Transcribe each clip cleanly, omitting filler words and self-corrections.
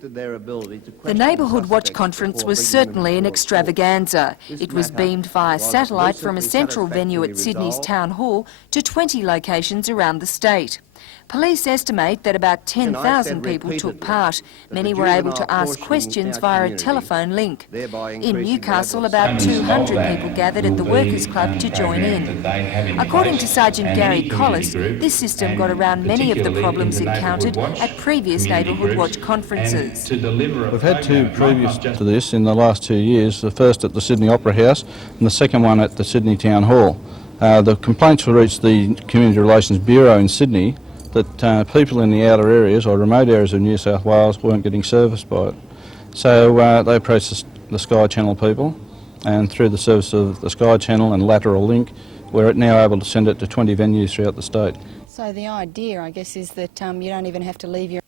restricted their ability to The question Neighbourhood Watch suspects conference before was bringing certainly them an to a court. extravaganza. This It was matter beamed via was satellite from a recently central venue at satisfactorily Sydney's resolved. Town Hall to 20 locations around the state. Police estimate that about 10,000 people took part. Many were able to ask questions via a telephone link. In Newcastle, about 200 people gathered at the Workers' Club to join in. According to Sergeant Gary Collis, this system got around many of the problems encountered at previous Neighbourhood Watch conferences. We've had two previous to this in the last 2 years, the first at the Sydney Opera House and the second one at the Sydney Town Hall. The complaints were reached the Community Relations Bureau in Sydney that people in the outer areas or remote areas of New South Wales weren't getting serviced by it. So they approached the Sky Channel people, and through the service of the Sky Channel and lateral link, we're now able to send it to 20 venues throughout the state. So the idea, I guess, is that you don't even have to leave your...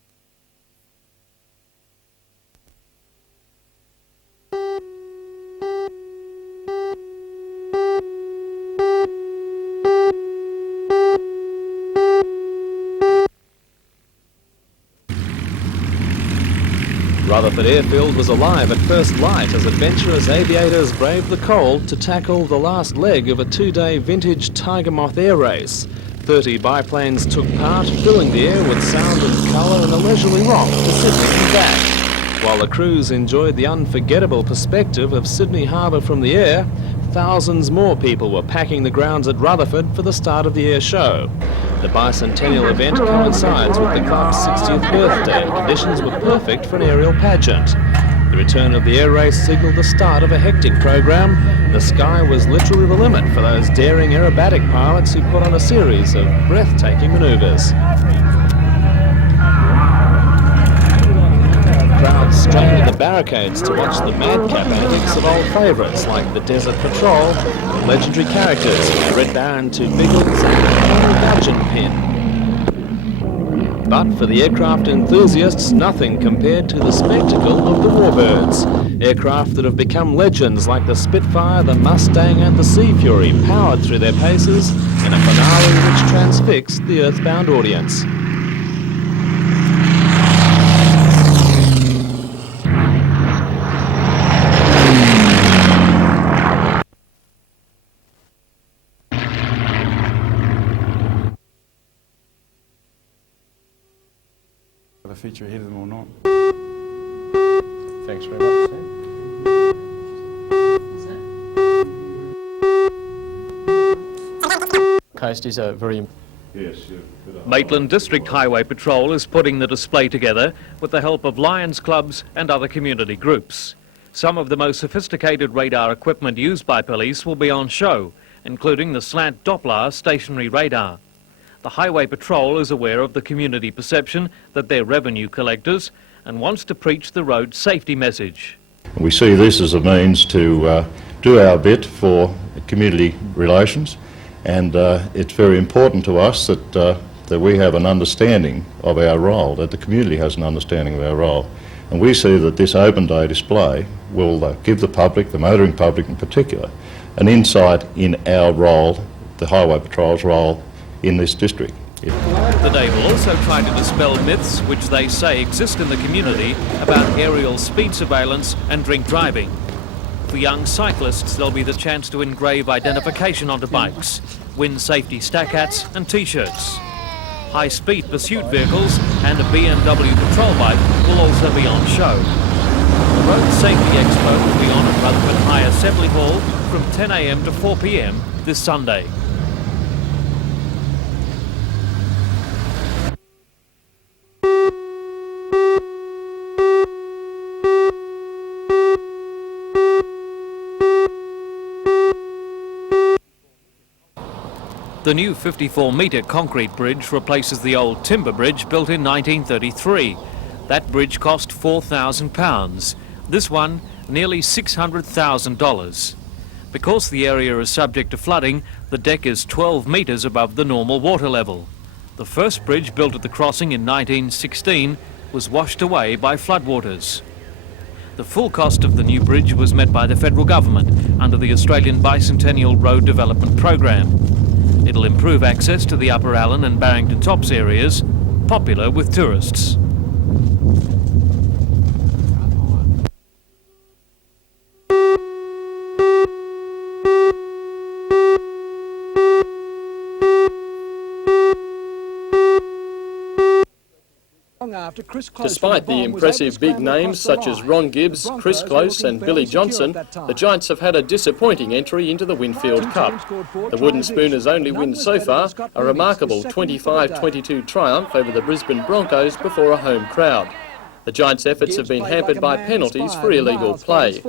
Rutherford Airfield was alive at first light as adventurous aviators braved the cold to tackle the last leg of a two-day vintage Tiger Moth air race. 30 biplanes took part, filling the air with sound and colour in a leisurely romp to Sydney and back. While the crews enjoyed the unforgettable perspective of Sydney Harbour from the air, thousands more people were packing the grounds at Rutherford for the start of the air show. The bicentennial event coincides with the club's 60th birthday and conditions were perfect for an aerial pageant. The return of the air race signalled the start of a hectic program. The sky was literally the limit for those daring aerobatic pilots who put on a series of breathtaking manoeuvres. Crowds strained at the barricades to watch the madcap antics of old favourites like the Desert Patrol, legendary characters from Red Baron to Biggles and the Gudgeon Pin. But for the aircraft enthusiasts, nothing compared to the spectacle of the Warbirds. Aircraft that have become legends like the Spitfire, the Mustang and the Sea Fury powered through their paces in a finale which transfixed the earthbound audience. A feature ahead of them or not. Thanks very much, Sam. Coast is a very... Yes, Maitland District Highway Patrol is putting the display together with the help of Lions clubs and other community groups. Some of the most sophisticated radar equipment used by police will be on show, including the slant Doppler stationary radar. The Highway Patrol is aware of the community perception that they're revenue collectors and wants to preach the road safety message. We see this as a means to do our bit for community relations, and it's very important to us that we have an understanding of our role, that the community has an understanding of our role. And we see that this open day display will give the public, the motoring public in particular, an insight in our role, the Highway Patrol's role in this district. The day will also try to dispel myths which they say exist in the community about aerial speed surveillance and drink driving. For young cyclists, there'll be the chance to engrave identification onto bikes, win safety stack hats and t-shirts. High-speed pursuit vehicles and a BMW patrol bike will also be on show. The Road Safety Expo will be on at Rutherford High Assembly Hall from 10 a.m. to 4 p.m. this Sunday. The new 54-metre concrete bridge replaces the old timber bridge built in 1933. That bridge cost £4,000. This one, nearly $600,000. Because the area is subject to flooding, the deck is 12 metres above the normal water level. The first bridge built at the crossing in 1916 was washed away by floodwaters. The full cost of the new bridge was met by the federal government under the Australian Bicentennial Road Development Program. It'll improve access to the Upper Allen and Barrington Tops areas, popular with tourists. Despite the impressive big names such as Ron Gibbs, Chris Close and Billy Johnson, the Giants have had a disappointing entry into the Winfield Cup. The Wooden Spooners' only win so far, a remarkable 25-22 triumph over the Brisbane Broncos before a home crowd. The Giants' efforts have been hampered by penalties for illegal play.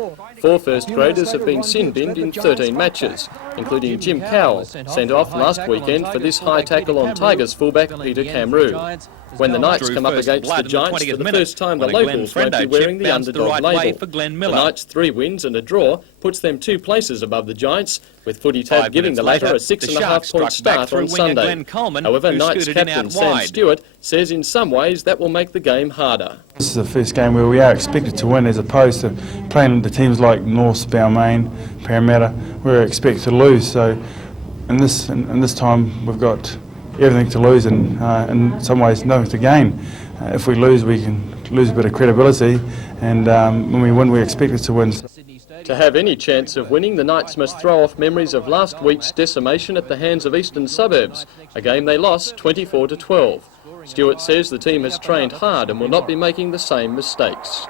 4 first graders have been sin-binned in 13 matches, including Jim Cowell, sent off last weekend for this high tackle on Tigers fullback Peter Cameron. When the Knights come up against the Giants for the first time, the locals won't be wearing the underdog label. The Knights' 3 wins and a draw puts them 2 places above the Giants, with Footy Tab giving the latter a 6.5-point start on Sunday. However, Knights captain Sam Stewart says in some ways that will make the game harder. This is the first game where we are expected to win, as opposed to playing the teams like North, Balmain, Parramatta. We're expected to lose. So in this time we've got everything to lose and in some ways nothing to gain. If we lose, we can lose a bit of credibility, and when we win, we're expected to win. To have any chance of winning, the Knights must throw off memories of last week's decimation at the hands of Eastern Suburbs, a game they lost 24-12. Stewart says the team has trained hard and will not be making the same mistakes.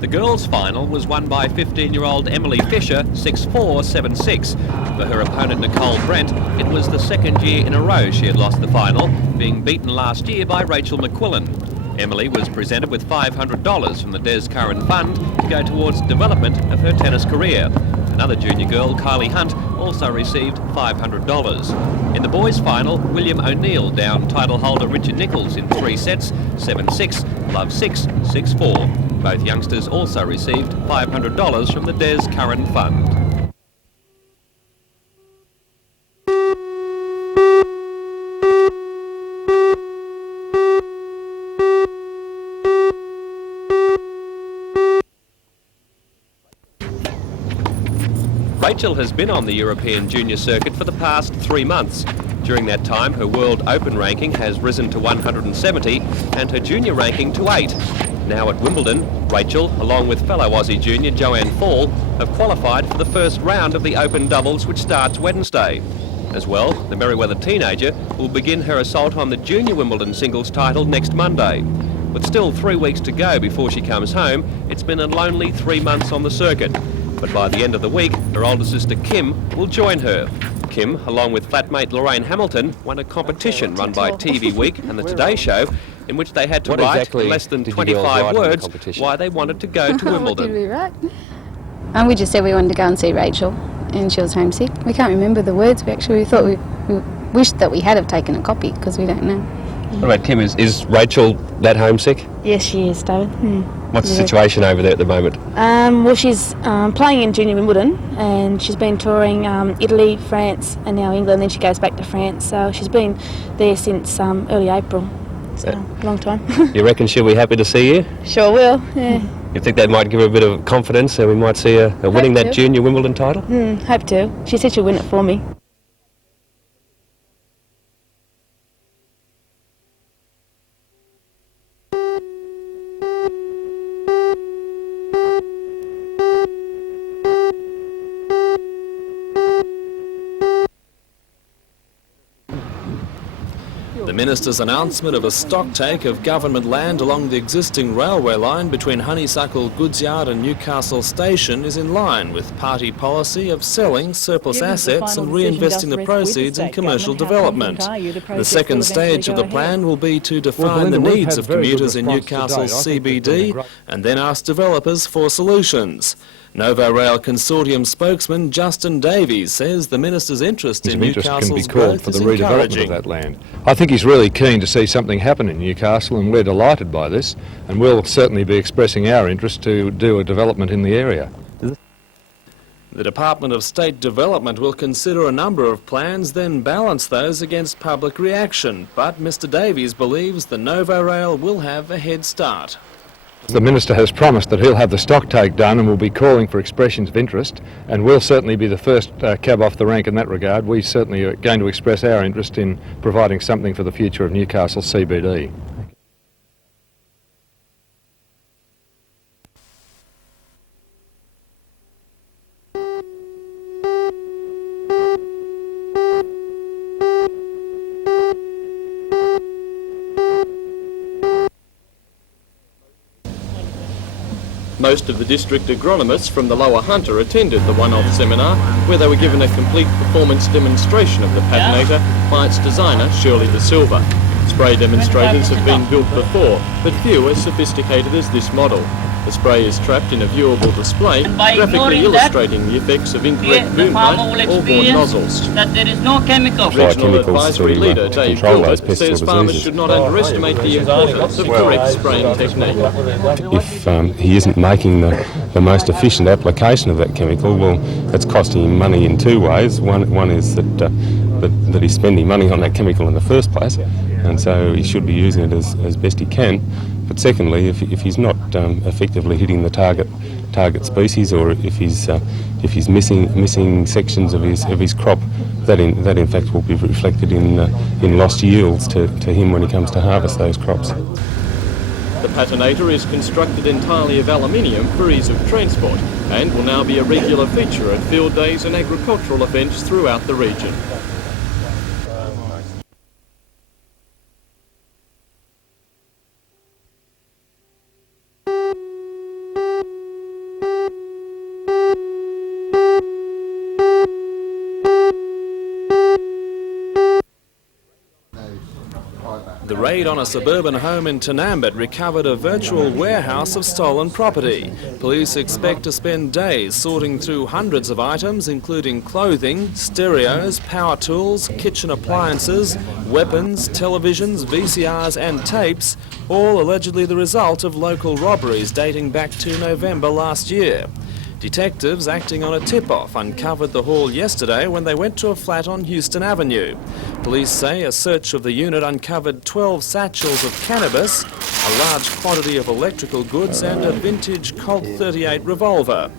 The girls' final was won by 15-year-old Emily Fisher, 6'4", 7'6". For her opponent Nicole Brent, it was the 2nd year in a row she had lost the final, being beaten last year by Rachel McQuillan. Emily was presented with $500 from the Des Curran Fund to go towards development of her tennis career. Another junior girl, Kylie Hunt, also received $500. In the boys' final, William O'Neill downed title holder Richard Nichols in 3 sets, 7-6, love 6, 6-4. Both youngsters also received $500 from the Des Curran Fund. Rachel has been on the European junior circuit for the past 3 months. During that time, her World Open ranking has risen to 170 and her junior ranking to 8. Now at Wimbledon, Rachel, along with fellow Aussie junior Joanne Fall, have qualified for the first round of the Open doubles, which starts Wednesday. As well, the Merriweather teenager will begin her assault on the junior Wimbledon singles title next Monday. With still 3 weeks to go before she comes home, it's been a lonely 3 months on the circuit. But by the end of the week, her older sister Kim will join her. Kim, along with flatmate Lorraine Hamilton, won a competition run by TV Week and the Today Show, in which they had to write in less than 25 words why they wanted to go to Wimbledon. What did we write? We just said we wanted to go and see Rachel, and she was homesick. We can't remember the words. We thought we wished that we had have taken a copy, because we don't know. What about Kim? Is Rachel that homesick? Yes, she is, David. What's the situation over there at the moment? Well, she's playing in Junior Wimbledon, and she's been touring Italy, France, and now England. Then she goes back to France. So she's been there since early April. So a long time. You reckon she'll be happy to see you? Sure will. Yeah. You think that might give her a bit of confidence, and we might see her winning that Junior Wimbledon title? Hope to. She said she'll win it for me. The Minister's announcement of a stocktake of government land along the existing railway line between Honeysuckle Goods Yard and Newcastle Station is in line with party policy of selling surplus assets and reinvesting the proceeds in commercial development. The second stage of the plan will be to define the needs of commuters in Newcastle's CBD and then ask developers for solutions. Novo Rail Consortium spokesman Justin Davies says the Minister's interest in Newcastle's growth is encouraging. Of that land. I think he's really keen to see something happen in Newcastle, and we're delighted by this, and we'll certainly be expressing our interest to do a development in the area. The Department of State Development will consider a number of plans, then balance those against public reaction, but Mr Davies believes the Novo Rail will have a head start. The Minister has promised that he'll have the stock take done and will be calling for expressions of interest, and we'll certainly be the first cab off the rank in that regard. We certainly are going to express our interest in providing something for the future of Newcastle CBD. Most of the district agronomists from the Lower Hunter attended the one-off seminar, where they were given a complete performance demonstration of the patinator by its designer, Shirley De Silva. Spray demonstrators have been built before, but few as sophisticated as this model. The spray is trapped in a viewable display, graphically illustrating the effects of incorrect boom height or worn nozzles. That there is no chemical. Regional Advisory Leader Dave Gilbert says farmers should not underestimate the importance of correct spraying technique. If he isn't making the most efficient application of that chemical, well, that's costing him money in two ways. One is that he's spending money on that chemical in the first place, and so he should be using it as best he can. But secondly, if he's not effectively hitting the target species, or if he's missing sections of his crop, that in fact will be reflected in lost yields to him when he comes to harvest those crops. The patinator is constructed entirely of aluminium for ease of transport and will now be a regular feature at field days and agricultural events throughout the region. The raid on a suburban home in Tanambit recovered a virtual warehouse of stolen property. Police expect to spend days sorting through hundreds of items, including clothing, stereos, power tools, kitchen appliances, weapons, televisions, VCRs and tapes, all allegedly the result of local robberies dating back to November last year. Detectives acting on a tip-off uncovered the haul yesterday when they went to a flat on Houston Avenue. Police say a search of the unit uncovered 12 satchels of cannabis, a large quantity of electrical goods and a vintage Colt 38 revolver.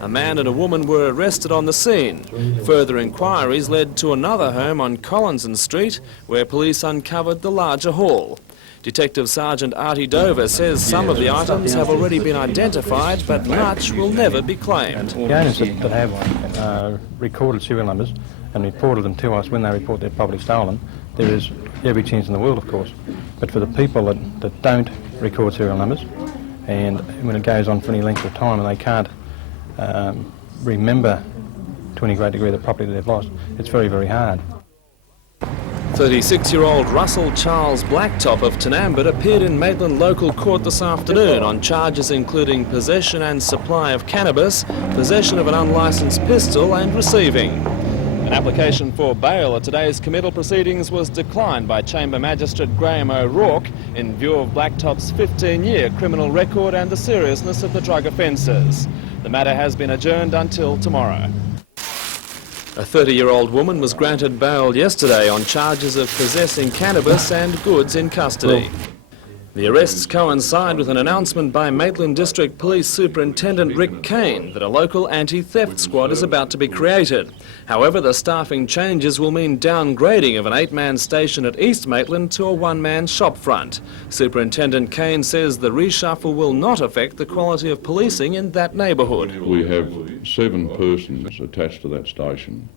A man and a woman were arrested on the scene. Further inquiries led to another home on Collins Street, where police uncovered the larger haul. Detective Sergeant Artie Dover says some of the items have already been identified, but much will never be claimed. The owners that have recorded serial numbers and reported them to us when they report their property stolen, there is every chance in the world, of course. But for the people that don't record serial numbers, and when it goes on for any length of time and they can't remember to any great degree the property that they've lost, it's very, very hard. 36-year-old Russell Charles Blacktop of Tanambit appeared in Maitland Local Court this afternoon on charges including possession and supply of cannabis, possession of an unlicensed pistol and receiving. An application for bail at today's committal proceedings was declined by Chamber Magistrate Graham O'Rourke in view of Blacktop's 15-year criminal record and the seriousness of the drug offences. The matter has been adjourned until tomorrow. A 30-year-old woman was granted bail yesterday on charges of possessing cannabis and goods in custody. The arrests coincide with an announcement by Maitland District Police Superintendent Rick Kane that a local anti-theft squad is about to be created. However, the staffing changes will mean downgrading of an 8-man station at East Maitland to a 1-man shopfront. Superintendent Kane says the reshuffle will not affect the quality of policing in that neighbourhood. We have 7 persons attached to that station.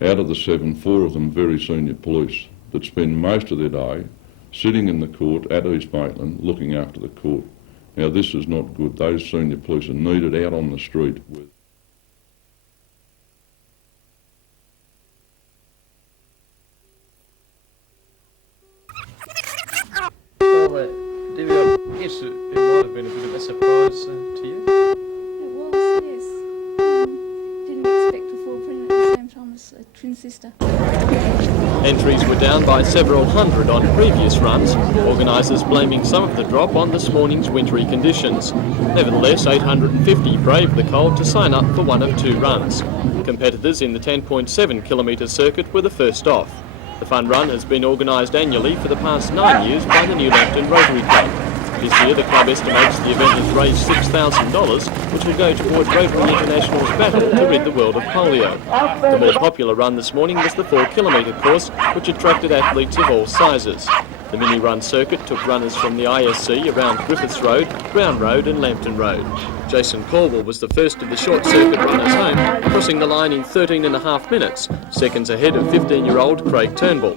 Out of the 7, 4 of them very senior police that spend most of their day sitting in the court at East Maitland looking after the court. Now this is not good. Those senior police are needed out on the street. Well, I guess it might have been a bit of a surprise to you. It was, yes. Didn't expect to fall pregnant at the same time as a twin sister. Entries were down by several hundred on previous runs, organisers blaming some of the drop on this morning's wintry conditions. Nevertheless, 850 braved the cold to sign up for one of 2 runs. Competitors in the 10.7 kilometre circuit were the first off. The fun run has been organised annually for the past 9 years by the New Lambton Rotary Club. This year the club estimates the event has raised $6,000, which will go toward Rotary International's battle to rid the world of polio. The more popular run this morning was the 4-kilometre course, which attracted athletes of all sizes. The mini-run circuit took runners from the ISC around Griffiths Road, Brown Road and Lambton Road. Jason Caldwell was the first of the short circuit runners home, crossing the line in 13.5 minutes, seconds ahead of 15-year-old Craig Turnbull.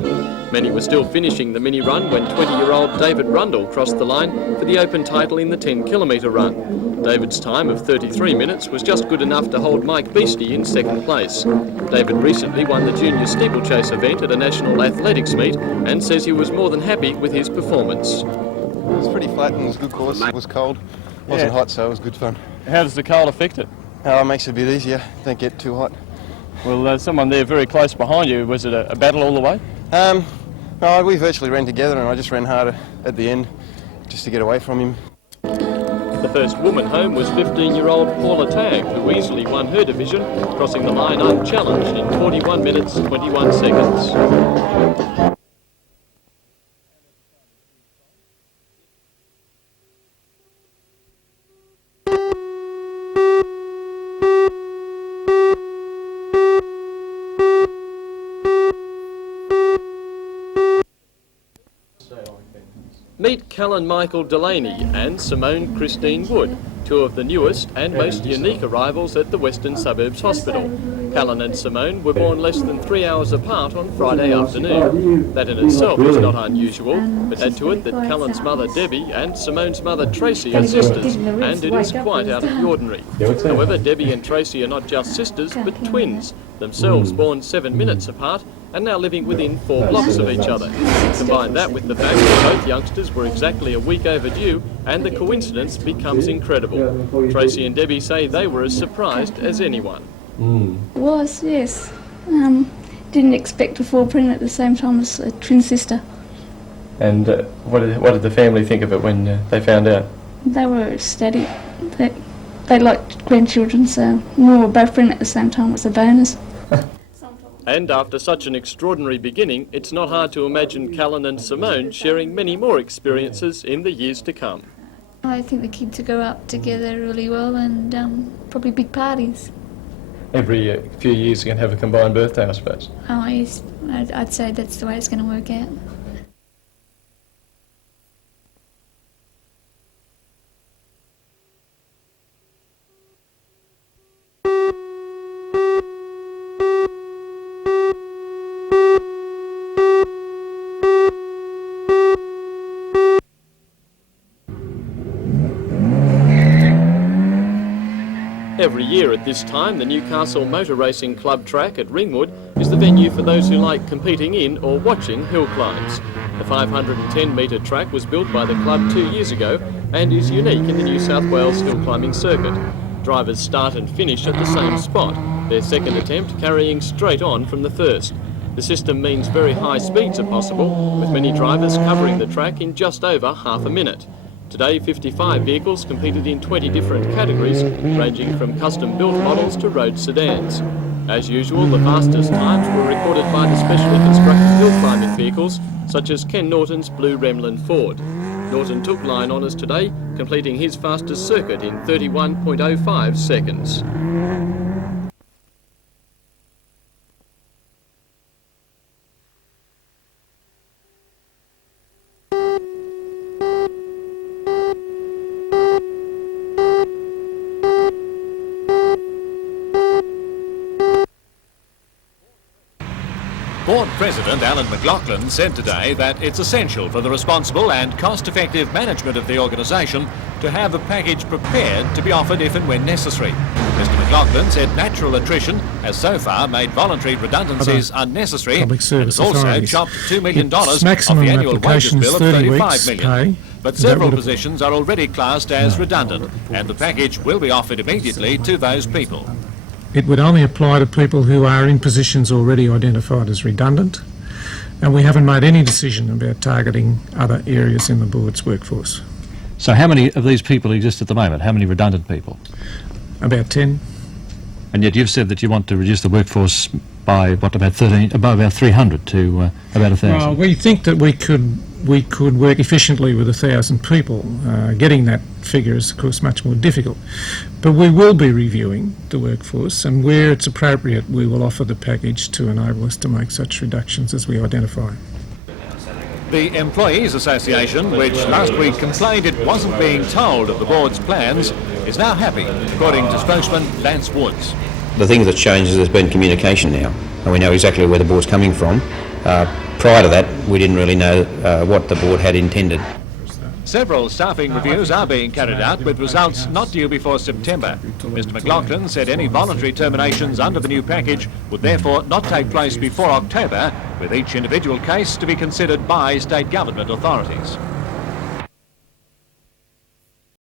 Many were still finishing the mini-run when 20-year-old David Rundle crossed the line for the open title in the 10-kilometre run. David's time of 33 minutes was just good enough to hold Mike Beastie in second place. David recently won the junior steeplechase event at a national athletics meet and says he was more than happy with his performance. It was pretty flat and it was a good course. It was cold. It wasn't hot, so it was good fun. How does the cold affect it? It makes it a bit easier. Don't get too hot. Well, someone there very close behind you. Was it a battle all the way? No, we virtually ran together and I just ran harder at the end just to get away from him. The first woman home was 15-year-old Paula Tagg, who easily won her division, crossing the line unchallenged in 41 minutes 21 seconds. Meet Callan Michael Delaney and Simone Christine Wood, two of the newest and most unique arrivals at the Western Suburbs Hospital. Callan and Simone were born less than 3 hours apart on Friday afternoon. That in itself is not unusual, but add to it that Callan's mother Debbie and Simone's mother Tracy are sisters, and it is quite out of the ordinary. However, Debbie and Tracy are not just sisters, but twins, themselves born 7 minutes apart, and now living within 4 blocks of each other. Combine that with the fact that both youngsters were exactly a week overdue, and the coincidence becomes incredible. Tracy and Debbie say they were as surprised as anyone. Was, yes. Didn't expect to fall pregnant at the same time as a twin sister. And what did the family think of it when they found out? They were ecstatic. They liked grandchildren, so we were both pregnant at the same time. It was a bonus. And after such an extraordinary beginning, it's not hard to imagine Callan and Simone sharing many more experiences in the years to come. I think the kids will grow up together really well and probably big parties. Every few years you can have a combined birthday, I suppose. Oh yes, I'd say that's the way it's going to work out. Every year at this time, the Newcastle Motor Racing Club track at Ringwood is the venue for those who like competing in or watching hill climbs. The 510-metre track was built by the club 2 years ago and is unique in the New South Wales hill climbing circuit. Drivers start and finish at the same spot, their second attempt carrying straight on from the first. The system means very high speeds are possible, with many drivers covering the track in just over half a minute. Today, 55 vehicles competed in 20 different categories, ranging from custom-built models to road sedans. As usual, the fastest times were recorded by the specially constructed hill climbing vehicles, such as Ken Norton's blue Remlin Ford. Norton took line honours today, completing his fastest circuit in 31.05 seconds. Board President Alan McLaughlin said today that it's essential for the responsible and cost-effective management of the organisation to have a package prepared to be offered if and when necessary. Mr McLaughlin said natural attrition has so far made voluntary redundancies unnecessary and has also chopped $2 million off the annual wages bill of $35 million. But several positions are already classed as redundant, and the package will be offered immediately to those people. It would only apply to people who are in positions already identified as redundant, and we haven't made any decision about targeting other areas in the board's workforce. So how many of these people exist at the moment? How many redundant people? About 10. And yet you've said that you want to reduce the workforce by, what, about 300 to about 1,000? Well, we think that we could we could work efficiently with 1,000 people. Getting that figure is, of course, much more difficult. But we will be reviewing the workforce, and where it's appropriate, we will offer the package to enable us to make such reductions as we identify. The Employees Association, which last week complained it wasn't being told of the board's plans, is now happy, according to spokesman Lance Woods. The thing that's changed is there's been communication now, and we know exactly where the board's coming from. Prior to that, we didn't really know what the board had intended. Several staffing reviews are being carried out, with results not due before September. Mr McLaughlin said any voluntary terminations under the new package would therefore not take place before October, with each individual case to be considered by state government authorities.